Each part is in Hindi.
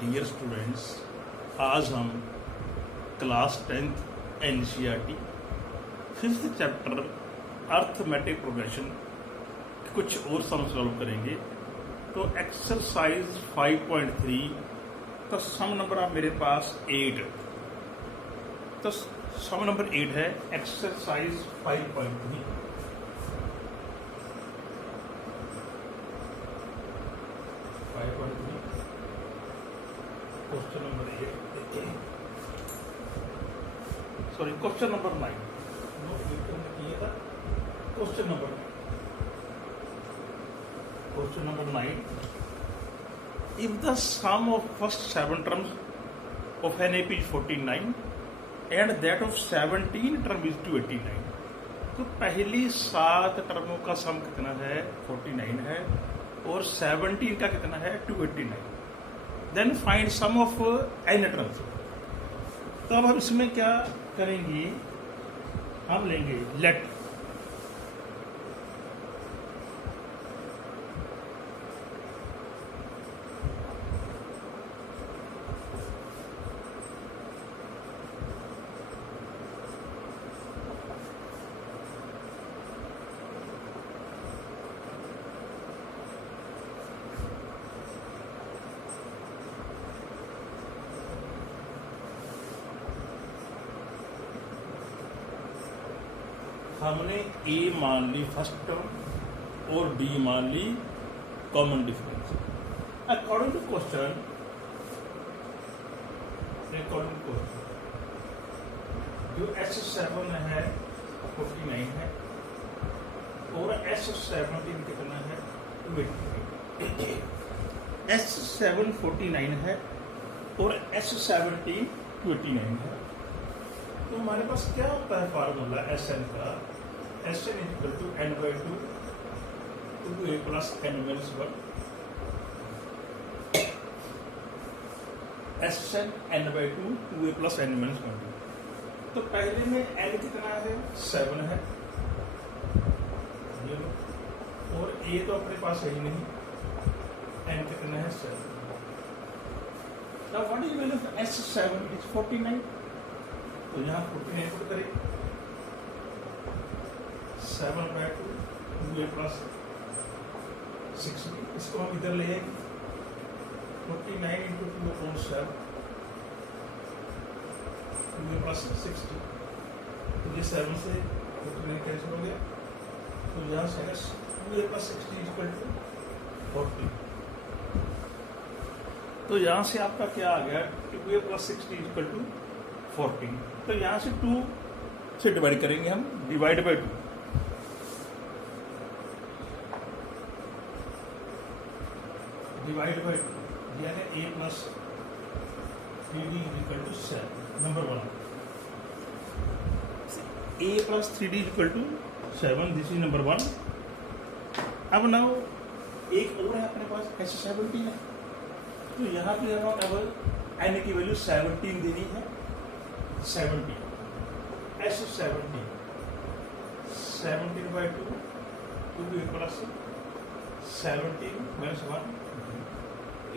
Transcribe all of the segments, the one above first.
डियर स्टूडेंट्स, आज हम class 10th NCERT 5th chapter arithmetic progression कुछ और सम सॉल्व करेंगे। तो एक्सरसाइज 5.3 का सम नंबर आप मेरे पास 8। तो सम नंबर 8 है exercise 5.3। Question number 8 sorry question number 9 किया था। Question number 9, if the sum of first 7 terms of an AP is 49 and that of 17 term is 289, तो पहली 7 टर्मों का सम कितना है 49 है और 17 का कितना है 289। Then find sum of n terms. तो अब हम इसमें क्या करेंगे, हम लेंगे लेट हमने ए मान ली फर्स्ट टर्म और डी मान ली common difference. According to question जो S7 है 49 है और S17 कितना है 289। S7 49 है और S17 289 है। तो हमारे पास क्या होता है फार्मूला Sn का, Sn equal to n/2 2a plus n-1। Sn n/2 2a plus n-1। तो पहले में n कितना है 7 है और a तो अपने पास है ही नहीं, n कितना है 7। Now what is the value of S7? It is 49। तो यहाँ 49 पुट करें 7/2 2a प्लस 60। इसको हम इधर ले आएंगे 49 इंटू 2/7 2a प्लस 60। तो ये 7 से 49 कैंसिल हो गया। तो यहाँ से 2a प्लस 60 इक्वल टू 40। तो यहाँ से आपका क्या आ गया 2a प्लस 60 इक्वल टू 14। तो यहां से 2 से डिवाइड करेंगे हम, डिवाइड बाय 2। डिवाइड बाय 2 यानी a plus 3d equal to 7। Number 1 a plus 3d equal to 7, this is number 1। अब नाउ एक और है अपने पास S17 है। तो यहाँ पे अब n की वैल्यू 17 देनी है। 17 S17 17/2 2a प्लस 17 माइनस 1।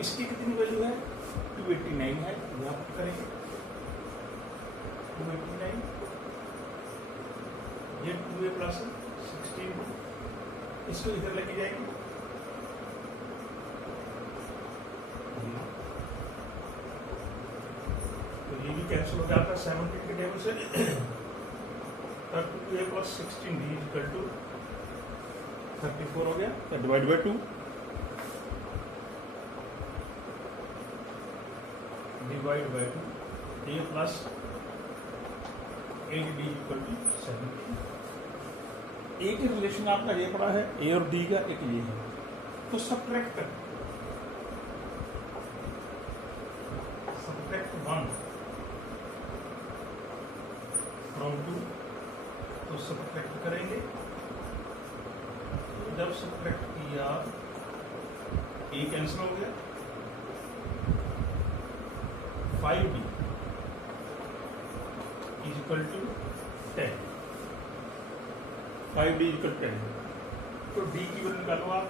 इसकी कितनी वैल्यू है 289 है। यहाँ पर करेंगे 289, ये 2a प्लस 16, इसको इधर लेके जाएंगे। तो ये भी कैंसिल हो जाता है 17 के टेबल से। 2a plus 16 d equal to 34 हो गया। तो divide by 2, divide by 2 a plus 8d equal to 17। A की रिलेशन आपका ये पड़ा है, ए और डी का एक ये है। तो सब्ट्रैक्ट 1 फ्रॉम 2। तो सब्ट्रैक्ट करेंगे। जब सब्ट्रैक्ट किया ए कैंसिल हो गया। 5d is equal to 10। 5d is equal 10। तो d की वैल्यू निकालो आप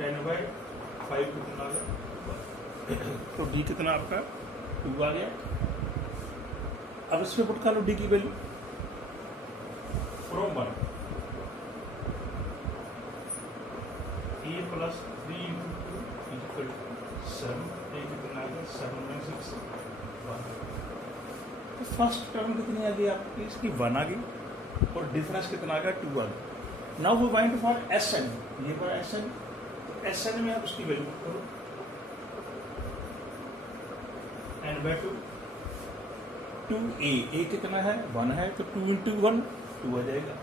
10/5 कितना आ गया। तो डी कितना आपका 2 आ गया। अब इसमें पुट कर लो डी की value from 1 A plus 3 into 2 equal to 7। A कितना आ गया 7 में 6 1। तो फर्स्ट टर्म कितनी आ गई आपकी, इसकी 1 आ गई और डिफरेंस कितना आ गया 2 आ गया। Now we want for S N, ये पर एस एन, तो एस एन में आप उसकी वैल्यू करो एन बाय 2 2a, ए कितना है 1 है तो 2 इंटू 1 2 आ जाएगा।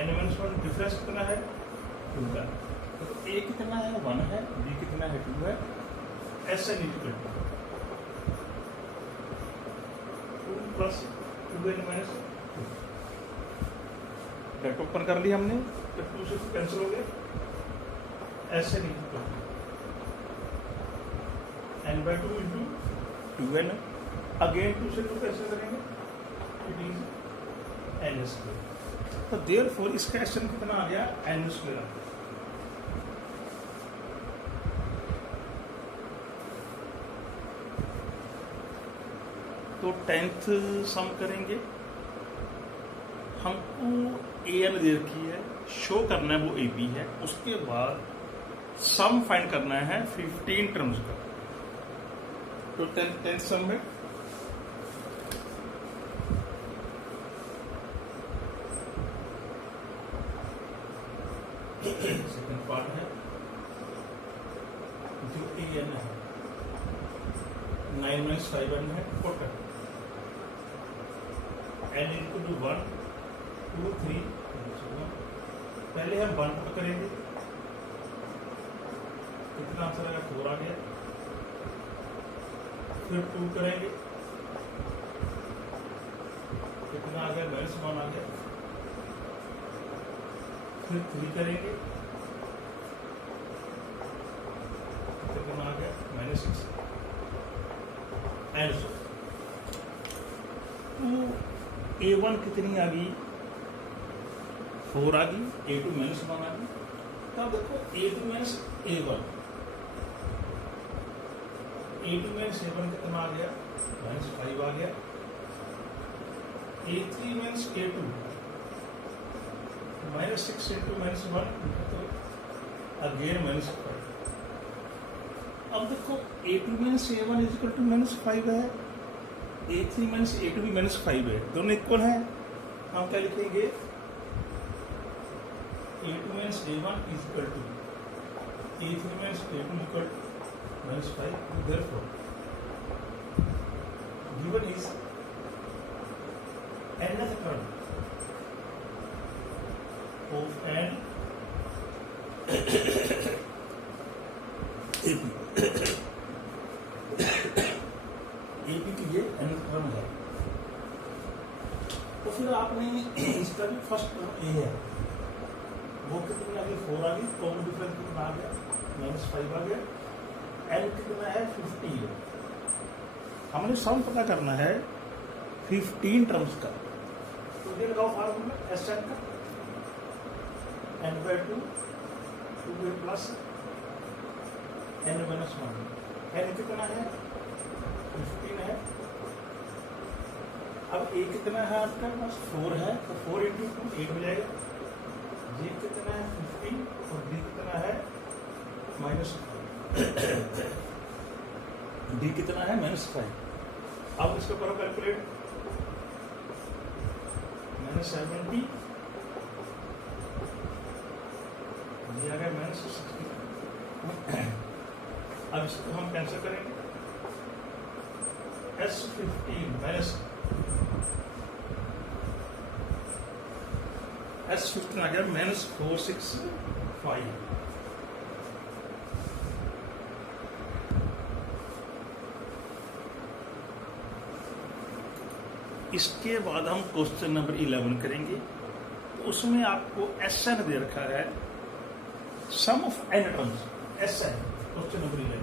एन माइनस 1 डिफरेंस कितना है 2 का, तो ए कितना है 1 है, बी कितना है 2 है। S N equal to 2 plus 2n minus 2। That open कर लिया हमने तो 2 से 2 कैंसिल हो गए। S N equal to N by 2 into 2n, again 2 से 2 कैंसिल करेंगे, इट इज एन स्क्वायर। तो देयरफॉर इसका एस एन कितना आ गया एन स्क्वायर आ गया। तो 10th सम करेंगे, हमको ए एन दे रखी है, शो करना है वो ए बी है, उसके बाद सम फाइंड करना है 15 टर्म्स का। तो 10th सम में सेकंड पार्ट है जो ए एन है 9 - 5n है टोटल n इक्वल टू 1 2 3। पहले हम 1 पुट करेंगे, कितना आंसर आएगा 4 आ गया। फिर 2 करेंगे, कितना आ गया -1 आ गया। फिर 3 करेंगे, कितना आ गया -6 एंड सो। तो A1 कितनी आ गई 4 आ गई, A2 -1 आ गई। तब देखो A2 - A1, A2 - A1 कितना आ गया -5 आ गया। A3 - A2 -6 इंटू -1 तो अगेन -5। अब देखो A2 - A1 इक्वल टू -5 है, A3 - A2 भी -5 है, दोनों इक्वल है। हम क्या लिखेंगे A2 - A1 equal to A3 - A2 equal to -5। Therefore given is nth term of an AP की ये nth term है। तो फिर आपने इसका भी फर्स्ट टर्म ए है, वो कितनी आ गई 4 आ गई, कॉमन डिफरेंस कितना आ गया -5 आ गया। एन कितना है 50 है। हमने सम पता करना है 15 टर्म्स का, तो ये लगाओ फार्मूला एस एन का n by 2 2a plus n minus 1। n कितना है 15 है। अब a कितना है आपका पास 4 है, तो 4 इंटू 2 8 हो जाएगा। g कितना है 15 और d कितना है -5। d कितना है -5। अब इसके ऊपर कैलकुलेट -70 दिया गया -60। अब इसको हम कैंसिल करेंगे, S15 आ गया -465। इसके बाद हम क्वेश्चन नंबर 11 करेंगे। तो उसमें आपको SN दे रखा है, sum of n terms SN। Question number 11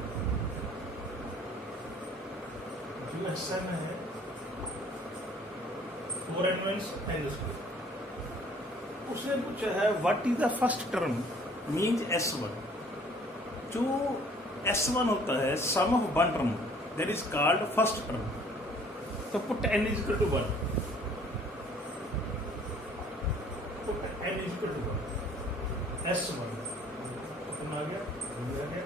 जो SN है 4n - n स्क्वायर। उसने पूछा है what is the first term means S1। जो S1 होता है sum of one term, that is called first term. तो put n is equal to 1, put n is equal to 1, S1 कितना आ गया, आ गया।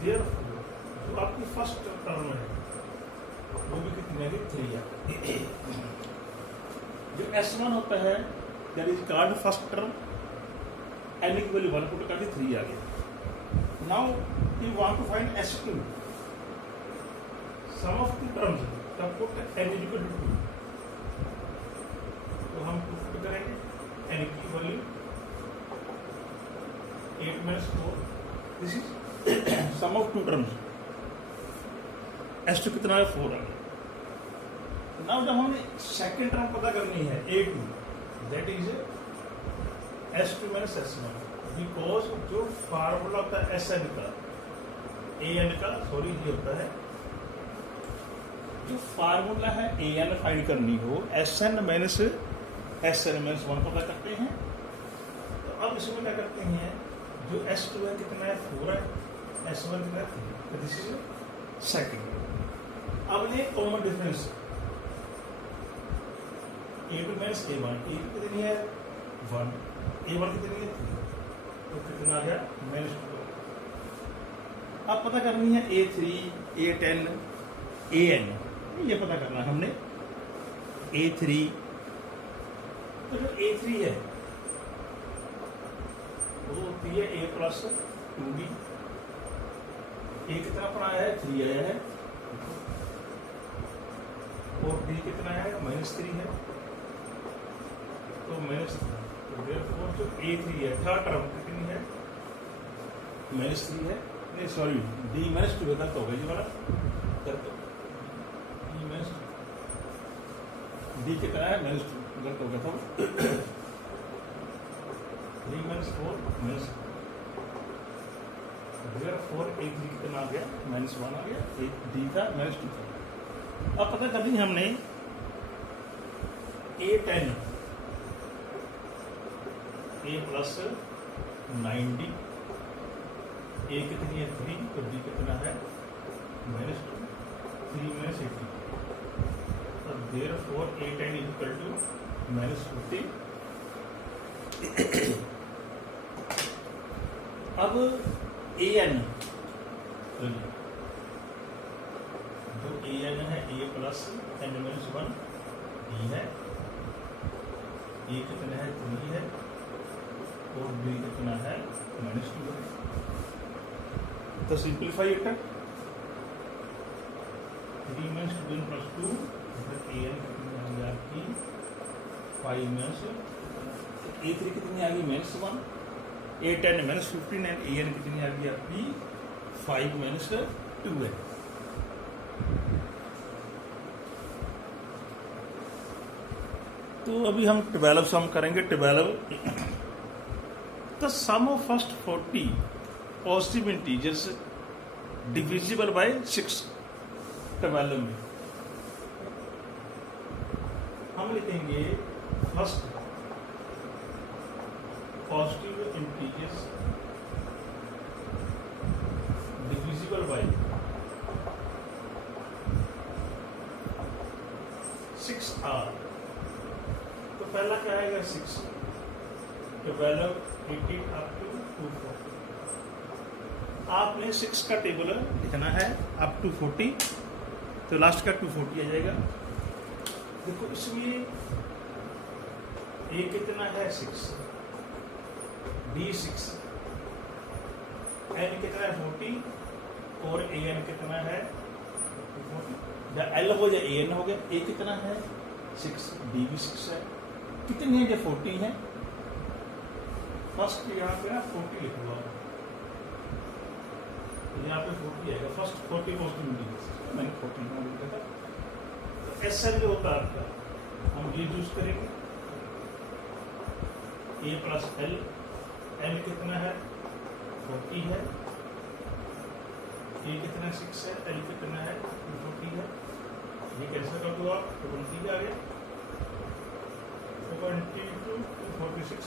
देयरफॉर जो आपकी फर्स्ट टर्म है वो भी कितनी आ गई, 3 आ गई। जो S1 होता है that is called first term, n की वैल्यू 1 पुट करके 3 आ गया। Now you want to find S2, sum of two terms, तब put n is equal to 2। तो हम पुट करेंगे n की value 8 minus 4, this is sum of two terms. S2 कितना है, 4 आ गया। नाउ जब हमने सेकेंड टर्म पता करनी है A2, that is S2 minus S1, because जो फार्मूला होता है SN का, AN का, सॉरी ये होता है जो फार्मूला है AN फाइंड करनी हो, SN minus SN minus 1 पता करते हैं। तो अब इसमें क्या करते हैं, जो S2 है कितना है, 4 है, S1 कितना है, 3, तो दिस इज सेकेंड। अब ये common difference A2 minus A1, A कितनी है 1, A1 कितनी है 3, तो कितना आ गया -2। अब पता करनी है A3, A10, AN, ये पता करना है हमने। A3, तो जो A3 है वो होती है A प्लस 2B, A कितना पढ़ा है, 3 आया है, और B कितना है, -3 है, तो -3, जो A3 है थर्ड टर्म कितनी है, -3 है, नहीं सॉरी D -2 गलत हो गया जी वाला, गलत D कितना है, -2 गलत हो गया था, D -4 4 A3 कितना आ गया, -1 आ गया, D था -2 था। अब पता करनी हमने A10, A plus 9D, A कितनी है 3, तो D कितना है -2, 3 - 80, तो therefore A10 is equal to -50। अब AN, जो AN है A प्लस n - 1 D है, A कितना है 3 है, और B कितना है -2 है। तो सिंप्लीफाई इट, 3 - 2 + 2, AN कितनी आ गई आपकी 5 A3 कितनी आ गई -1, A10 -15 एंड AN कितनी आ गई आपकी 5 - 2 है। तो अभी हम 12 सम करेंगे। 12 the sum of first 40 positive integers divisible by 6। 12 में हम लिखेंगे first positive integers divisible by 6 are. तो पहला क्या आएगा 6, 12 18 अप टू 240। आपने 6 का टेबल लिखना है अप टू 40, तो लास्ट का 240 आ जाएगा। देखो इसमें A कितना है 6, B 6, N कितना है 40, और AN कितना है 240। L हो जाए AN हो गया। A कितना है 6, B भी 6 है, कितनी है जो 40 है। फर्स्ट यहाँ पे ना 40 लिखूंगा, यहाँ पे 40 आएगा। फर्स्ट 40 पॉजिटिव मैंने 40 का लिखा था। तो SN जो होता है आपका, हम ये यूज करेंगे A प्लस L। N कितना है 40 है, A कितना 6 है, L कितना है 240 है। ये कैसे कर दो आप, 20 आ गया, 20 to 246।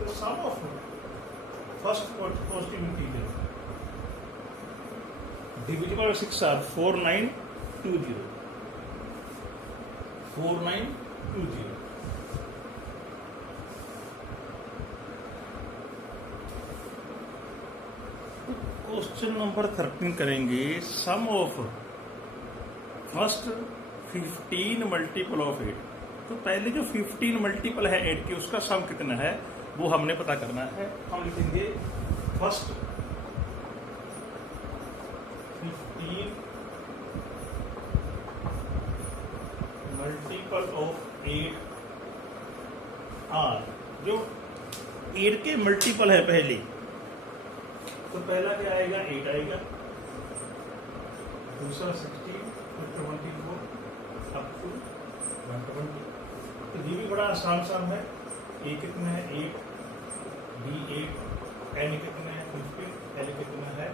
तो sum of first positive integer divisible by 6 are 4920. 4920. Question number 13 करेंगे sum of first 15 multiple of 8। तो पहले जो 15 मल्टीपल है 8 की उसका सम कितना है वो हमने पता करना है। हम लिखेंगे फर्स्ट 15 मल्टीपल ऑफ 8 आर, जो 8 के मल्टीपल है पहले, तो पहला क्या आएगा 8 आएगा, दूसरा 16, फिर 24 अप टू 120। तो ये भी बड़ा आसान सा है। ए कितना है 8, बी 8, एन कितना है 50, एल कितना है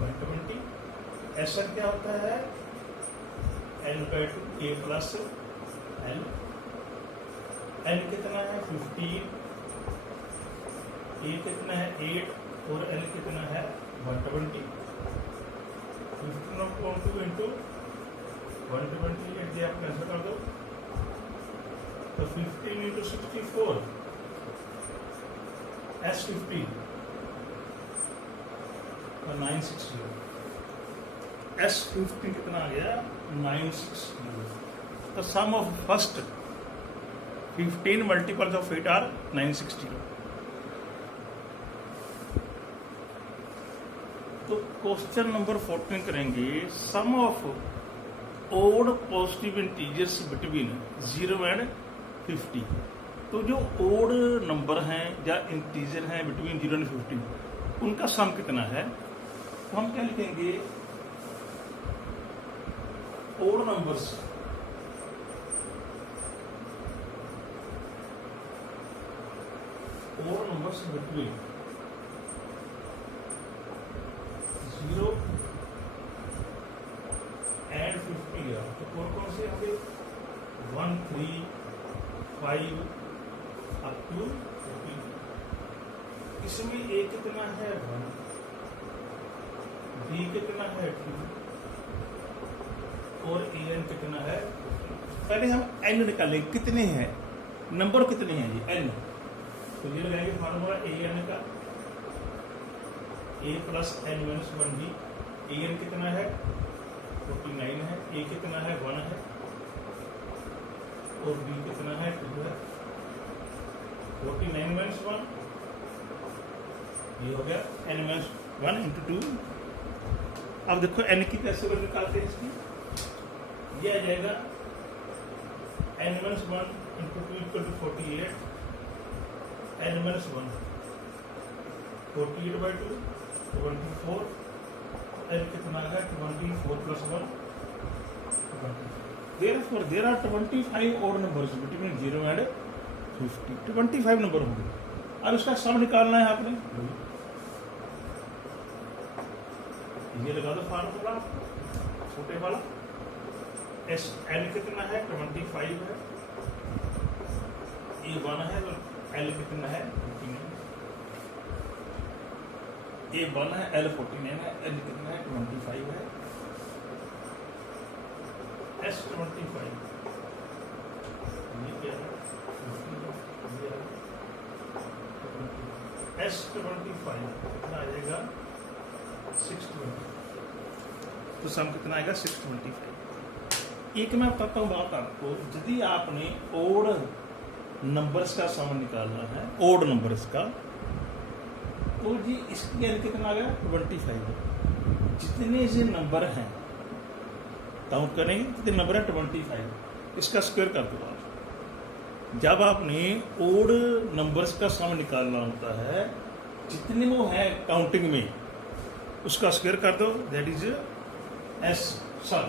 120। ऐसा क्या होता है N by 2 A plus L. N कितना है 15, ए कितना है 8 और एल कितना है 120। 15 इंटू 120 ये आप कैंसिल कर दो, तो 15 इंटू 64 S50 तो 960। S50 कितना आ गया 960। तो sum of first 15 multiples of 8 are 960। तो क्वेश्चन नंबर 14 करेंगे sum of odd positive integers between 0 and 50। तो जो ओड नंबर हैं या इंटीजर हैं बिटवीन 0 एंड 50 उनका सम कितना है। तो हम क्या लिखेंगे ओड नंबर्स बिटवीन 0 एंड 50 है। तो कौन से होंगे 1, 3, 5 अप टू 50। इसमें ए कितना है 1, बी कितना है 2 और ए एन कितना है। पहले हम एन निकालेंगे कितने हैं, नंबर कितने हैं ये एन। तो ये लगाएंगे फॉर्मूला ए एन का, ए plus N minus 1 B. A N कितना है 49 है, ए कितना है 1 है और बी कितना है 2 है। 49 माइनस 1 ये हो गया एन माइनस 1 इंटू 2। अब देखो एन की कैसे वैल्यू निकालते हैं इसकी, ये आ जाएगा N minus 1 into 2 equal to 48। N minus 1 48 by 2 24। L कितना है 24 प्लस 1 20। Therefore, there are 25 odd numbers between 0 and 50। 25 number होंगे और उसका सम निकालना है आपने। ये लगा दो फार्मूला छोटे वाला। एस एल कितना है 25 है, ए 1 है तो एल कितना है 49। ए 1 है एल 49 है, एल कितना है 25 है। S25 ये क्या है S25 कितना आएगा 620। तो सम कितना आएगा 625। एक मैं बताता हूँ बात आपको, यदि आपने ओड नंबर्स का सम निकालना है, ओड नंबर्स का, तो जी इसकी एल कितना आ गया 25। जितने से नंबर हैं काउंट करेंगे कितने नंबर है 25, इसका स्क्वायर कर दो आप। जब आपने ओड नंबर्स का सम निकालना होता है जितने वो है काउंटिंग में उसका स्क्वायर कर दो, दैट इज एस सम।